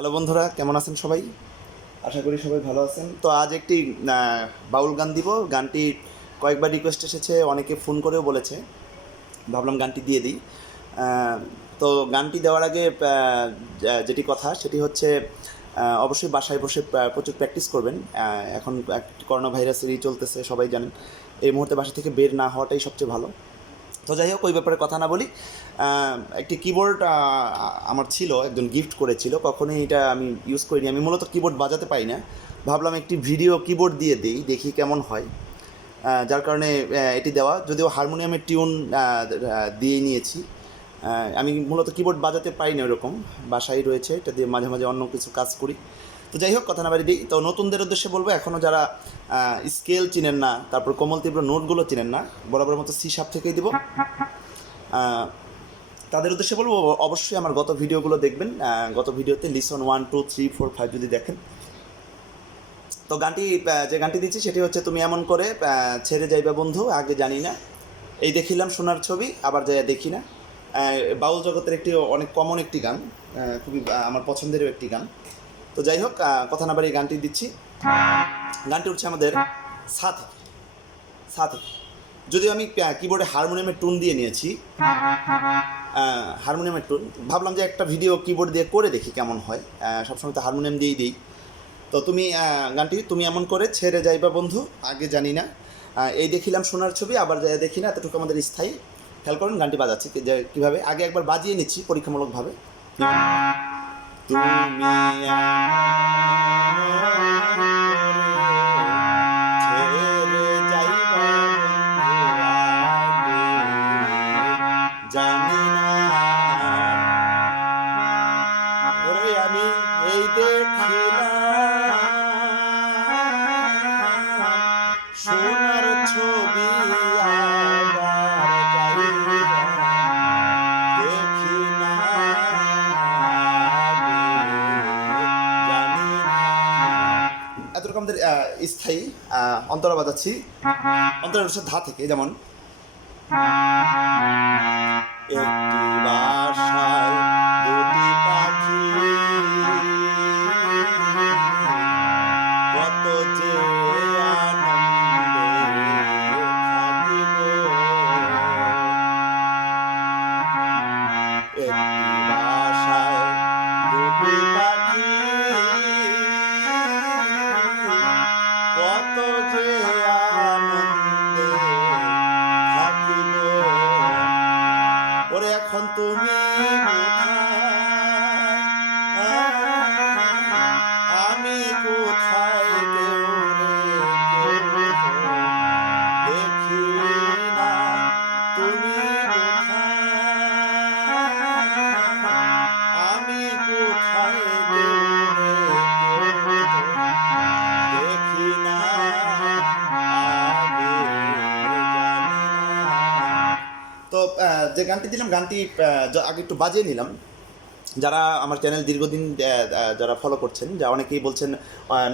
Hello বন্ধুরা, কেমন আছেন সবাই? আশা করি সবাই ভালো আছেন। তো আজ একটি বাউল গান দিব। গানটি কয়েকবার রিকোয়েস্ট এসেছে, অনেকে ফোন করেও বলেছে, ভাবলাম গানটি দিয়ে দিই। তো গানটি দেওয়ার আগে যেটি কথা সেটি হচ্ছে অবশ্যই বাসায় বসে প্রচুর প্র্যাকটিস করবেন। এখন করোনা ভাইরাসেরই চলতেছে, সবাই জানেন। এই মুহূর্তে বাসা থেকে বের না হওয়াটাই সবচেয়ে ভালো। তো যাই হোক, ওই ব্যাপারে কথা না বলি। একটি কিবোর্ড আমার ছিল, একজন গিফট করেছিল, কখনোই এটা আমি ইউজ করিনি। আমি মূলত কিবোর্ড বাজাতে পারি না, ভাবলাম একটি ভিডিও কিবোর্ড দিয়ে দিই, দেখি কেমন হয়। যার কারণে এটি দেওয়া, যদিও হারমোনিয়ামের টিউন দিয়ে নিয়েছি। আমি মূলত কিবোর্ড বাজাতে পারি না, ওরকম বাসায় রয়েছে, এটা দিয়ে মাঝে মাঝে অন্য কিছু কাজ করি। তো যাই হোক, কথা না বাড়ি দিই। তো নতুনদের উদ্দেশ্যে বলবো, এখনও যারা স্কেল চিনেন না, তারপর কোমল তীব্র নোটগুলো চিনেন না, বরাবর মতো সি শার্প থেকেই দিব। তাদের উদ্দেশ্যে বলবো অবশ্যই আমার গত ভিডিওগুলো দেখবেন। গত ভিডিওতে লিসন 1, 2, 3, 4, 5 যদি দেখেন। তো গানটি যে গানটি দিচ্ছি সেটি হচ্ছে তুমি এমন করে ছেড়ে যাইবা বন্ধু আগে জানি না, এই দেখিলাম সোনার ছবি আবার যাইয়া দেখি না। বাউল জগতের একটি অনেক কমন একটি গান, খুবই আমার পছন্দেরও একটি গান। তো যাই হোক, কথা না বাড়ি গানটি দিচ্ছি। গানটি উঠছে আমাদের সা থেকে। সা থেকে, যদিও আমি কিবোর্ডে হারমোনিয়ামের টুন দিয়ে নিয়েছি, হারমোনিয়ামের টুন, ভাবলাম যে একটা ভিডিও কিবোর্ড দিয়ে করে দেখি কেমন হয়। সবসময় তো হারমোনিয়াম দিয়েই দিই। তো তুমি গানটি তুমি এমন করে ছেড়ে যাইবা বন্ধু আগে জানি না, এই দেখিলাম সোনার ছবি আবার যাই দেখি না, এতটুকু আমাদের স্থায়ী। খেয়াল করুন গানটি বাজাচ্ছি যে কীভাবে, আগে একবার বাজিয়ে নিচ্ছি পরীক্ষামূলকভাবে। তুমি জানি না, ওরে আমি এই দেখিলাম সোনার ছবি আবার যাইয়া দেখি না, জানি না। এতটুকু আমাদের স্থায়ী। অন্তরা বাজাচ্ছি, অন্তরা হচ্ছে ধা থেকে, যেমন একটি বাসায় দুটি পাখি কত যে আনন্দে থাকিব, একটি বাসায় দুটি পাখি কত যে আনন্দে থাকিব, ওরে এখন তুমি কোথায়, আমি কোথায়, কেউ রে কেউ দেখি না, তুমি কোথায়, আমি কোথায়, কেউ রে কেউ দেখি না, আগে জানি না। তো যে গানটি দিলাম, গানটি আগে একটু বাজিয়ে নিলাম। যারা আমার চ্যানেল দীর্ঘদিন যারা ফলো করছেন, যা অনেকেই বলছেন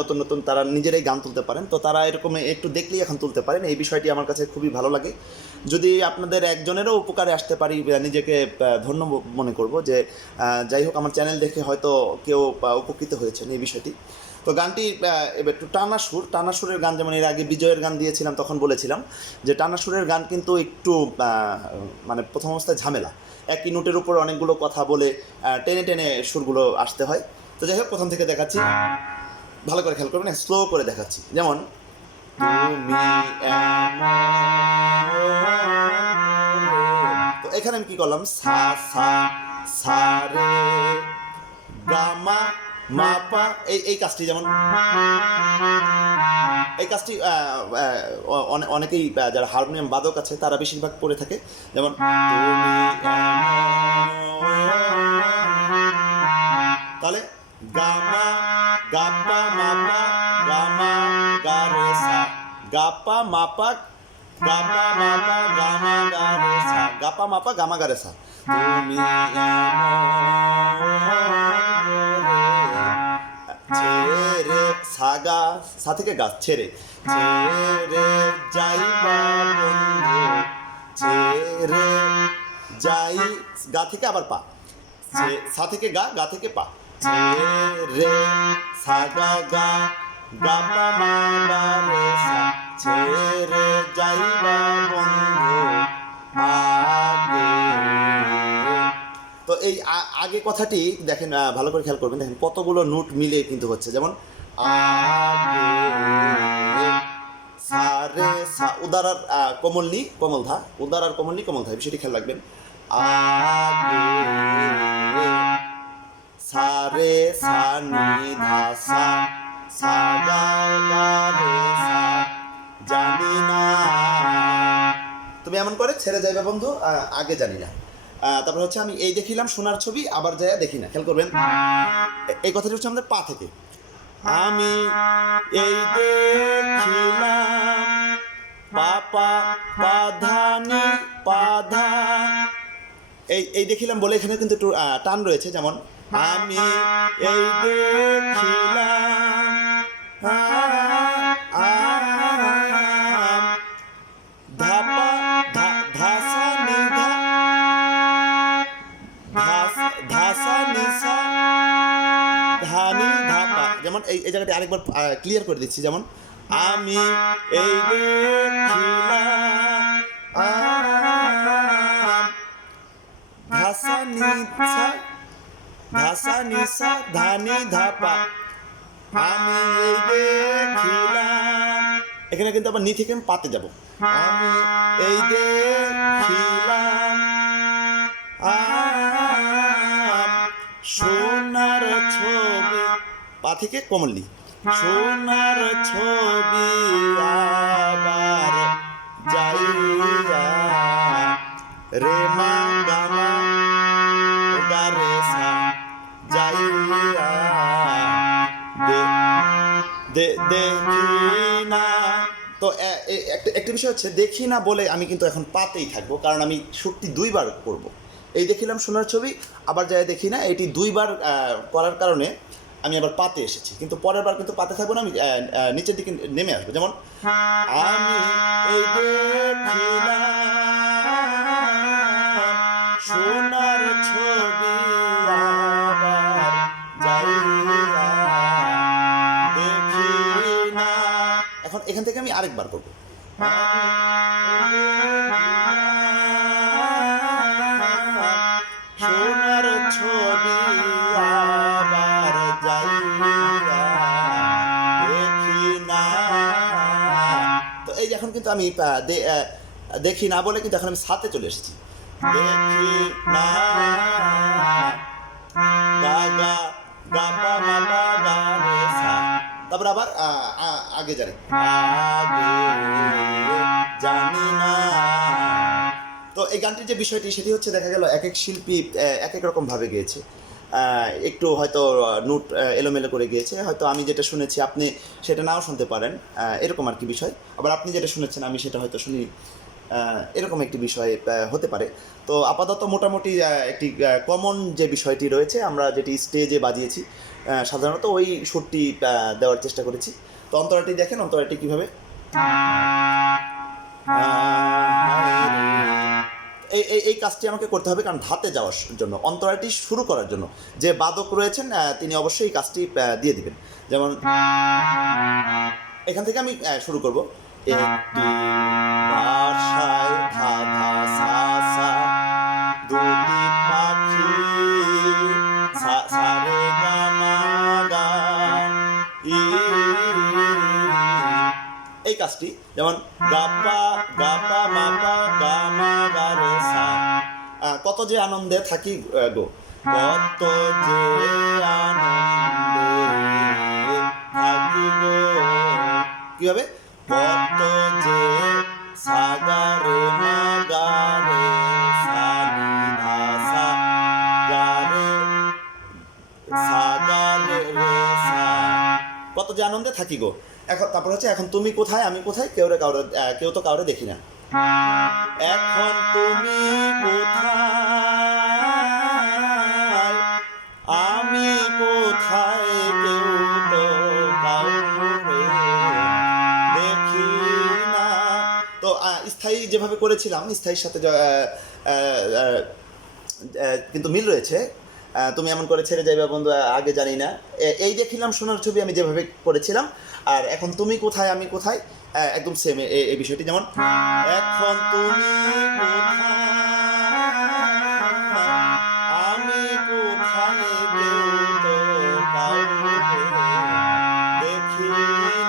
নতুন নতুন তারা নিজেরাই গান তুলতে পারেন, তো তারা এরকম একটু দেখলেই এখন তুলতে পারেন। এই বিষয়টি আমার কাছে খুবই ভালো লাগে। যদি আপনাদের একজনেরও উপকারে আসতে পারি, নিজেকে ধন্য মনে করব যে যাই হোক, আমার চ্যানেল দেখে হয়তো কেউ উপকৃত হয়েছেন এই বিষয়টি। তো গানটি এবার একটু টানা সুরের গান, যেমন এর আগে বিজয়ের গান দিয়েছিলাম, তখন বলেছিলাম যে টানা সুরের গান কিন্তু একটু মানে প্রথম অবস্থায় ঝামেলা, একই নোটের উপর অনেকগুলো কথা বলে টেনে টেনে সুরগুলো আসতে হয়। তো যাই হোক, প্রথম থেকে দেখাচ্ছি, ভালো করে খেয়াল করবেন, স্লো করে দেখাচ্ছি। যেমন তুমি তো এখানে আমি কি করলাম, সা সা সা রে গা মা মা পা, এই কাজটি, যেমন এই কাজটি অনেকেই যারা হারমোনিয়াম বাদক আছে তারা বেশিরভাগ করে থাকে। যেমন তুমি তাহলে গামা গাপা মাপা গামা গা রে সা, গাপা মাপা গাপা মাপা গামা গা রে সা, গাপা মাপা গামা গা রে সা, তুমি ছেড়ে সাগা, সা থেকে গা, ছেড়ে ছেড়ে যাইবা বন্ধু, ছেড়ে যাই, গা থেকে আবার পা, সা থেকে গা, গা থেকে পা, ছে রে সা গা গা গা পা মা গা রে সা ছেড়ে যাইবা বন্ধু আগে। তো এই আগে কথাটি দেখেন, ভালো করে খেয়াল করবেন, দেখেন কতগুলো নোট মিলে কিন্তু হচ্ছে, যেমন আগে সা রে সা, উদার আর কোমল নি কোমল ধা, উদার আর কোমল নি কোমল ধা, বিষয়টি খেয়াল রাখবেন। আগে সা রে সা নি ধা সা, সা গা গা রে সা, জানি না। তুমি এমন করে ছেড়ে যাইবে বন্ধু আগে জানি না। তারপর হচ্ছে আমি এই দেখিলাম সোনার ছবি আবার যাইয়া দেখি না, খেয়াল করবেন এই কথাটি হচ্ছে আমাদের পা থেকে। আমি এই দেখিলাম পাপা পাধানি পাধা, এই দেখিলাম বলে এখানে কিন্তু একটু টান রয়েছে, যেমন আমি এই দেখিলাম ধাপা ধাসা নিধা ধাসা নিসা ধানি ধাপা, যেমন এই জায়গাটি আরেকবার ক্লিয়ার করে দিচ্ছি, যেমন আমি এই দেখিলাম ধাসা নিসা ধাসা নিসা ধানি ধাপা, আমি এই দেখিলাম, এখানে কিন্তু আবার নি থেকে আমি পাতে যাব, আমি এই দেখিলাম সোনার ছবি, পা থেকে কোমললি, সোনার ছবি আবার যাইয়া রে মা গা মা গা রে সা, যাইয়া দেখি না। তো একটা বিষয় হচ্ছে, দেখি না বলে আমি কিন্তু এখন পাতেই থাকবো, কারণ আমি সুরটি দুইবার করব। এই দেখিলাম সোনার ছবি আবার যাই দেখি না, এটি দুইবার করার কারণে আমি আবার পাতে এসেছি, কিন্তু পরের বার কিন্তু পাতে থাকবো না, আমি নিচের দিকে নেমে আসবো, যেমন আমি এই দেখিলাম সোনার ছবি আবার যাইয়া দেখি না। এখন এখান থেকে আমি আরেকবার করবো, সোনার ছবি আবার যাইয়া দেখি না। তো এই যে এখন কিন্তু আমি দেখি না বলে কিন্তু এখন আমি সাথে চলে এসেছি, দেখি না গা গা গা পা মা পা গা রে সা, তারপর আবার আগে জানি, আগে জানি না। তো এই গানটির যে বিষয়টি সেটি হচ্ছে, দেখা গেল এক এক শিল্পী এক এক রকম ভাবে গেয়েছে, একটু হয়তো নোট এলোমেলো করে গিয়েছে, হয়তো আমি যেটা শুনেছি আপনি সেটা নাও শুনতে পারেন, এরকম আর কি বিষয়, আবার আপনি যেটা শুনেছেন আমি সেটা হয়তো শুনি, এরকম একটি বিষয় হতে পারে। তো আপাতত মোটামুটি একটি কমন যে বিষয়টি রয়েছে, আমরা যেটি স্টেজে বাজিয়েছি সাধারণত ওই সুরটি দেওয়ার চেষ্টা করেছি। তো অন্তরাটি দেখেন, অন্তরাটি কীভাবে, এই কাজটি আমাকে করতে হবে, কারণ ধাতে যাওয়ার জন্য, অন্তরাটি শুরু করার জন্য যে বাদক রয়েছেন তিনি অবশ্যই এই কাজটি দিয়ে দিবেন, যেমন এখান থেকে আমি শুরু করব, একটি বাসায় ধা ধা সা সা, দুটি পাখি সা সা রে গা মা গা ই, এই কাজটি, যেমন গা পা মা পা গা মা গা রে সা, কত যে আনন্দে থাকি গো, কত যে আনন্দে থাকি গো, কিভাবে, কত যে সা গা রে মা গা রে সা নি ধা সা গা রে সা গা রে রে সা, কত যে আনন্দে থাকি গো। এখন তারপর হচ্ছে, এখন তুমি কোথায় আমি কোথায়, কেউ তো কাউরে দেখি না, এখন তুমি কোথায় আমি কোথায়, কেউ তো কাউরে দেখি না। তো স্থায়ী যেভাবে করেছিলাম, স্থায়ীর সাথে কিন্তু মিল রয়েছে, তুমি এমন করে ছেড়ে যাইবা বন্ধু আগে জানি না, এই দেখিলাম সোনার ছবি আমি যেভাবে করেছিলাম। আর এখন তুমি কোথায় আমি কোথায়, একদম সেম এই বিষয়টি, যেমন এখন তুমি কোথায় আমি কোথায় কেউ তো কাউকে দেখি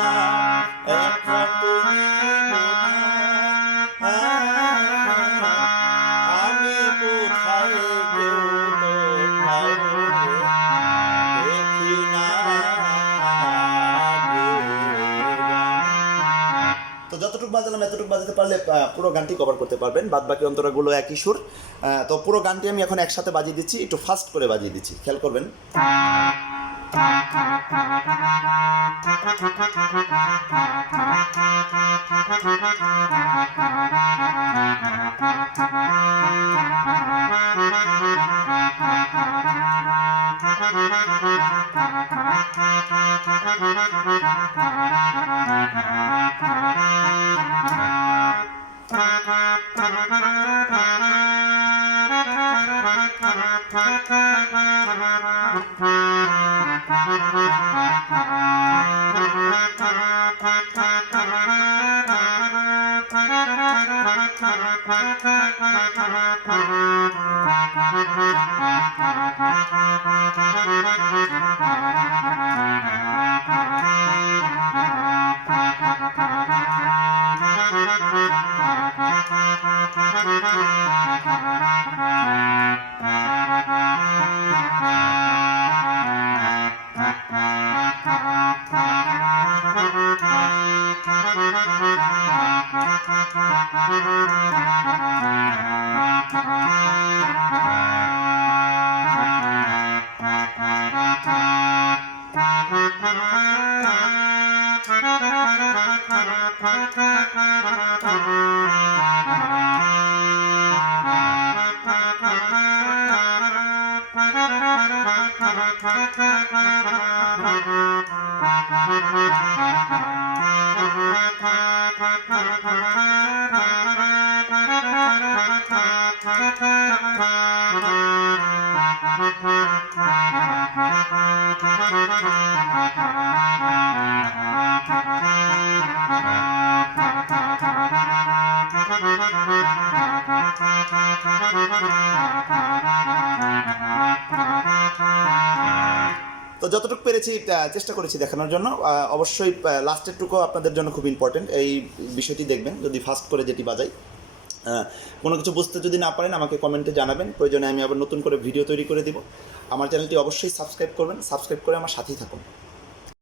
না, এখন তুমি আমি কোথায় কেউ তো কাউকে দেখি না। তো যতটুকু বাজালাম এতটুকু বাজাতে পারলে পুরো গানটি কভার করতে পারবেন, বাদ বাকি অন্তরাগুলো একই সুর। তো পুরো গানটি আমি এখন একসাথে বাজিয়ে দিচ্ছি, একটু ফাস্ট করে বাজিয়ে দিচ্ছি, খেয়াল করবেন। তো যতটুকু পেরেছি চেষ্টা করেছি দেখানোর জন্য। অবশ্যই লাস্টেরটুকু আপনাদের জন্য খুব ইম্পর্টেন্ট, এই বিষয়টি দেখবেন যদি ফাস্ট করে যেটি বাজাই। কোনো কিছু বুঝতে যদি না পারেন আমাকে কমেন্টে জানাবেন, প্রয়োজনে আমি আবার নতুন করে ভিডিও তৈরি করে দিব। আমার চ্যানেলটি অবশ্যই সাবস্ক্রাইব করবেন, সাবস্ক্রাইব করে আমার সাথেই থাকুন।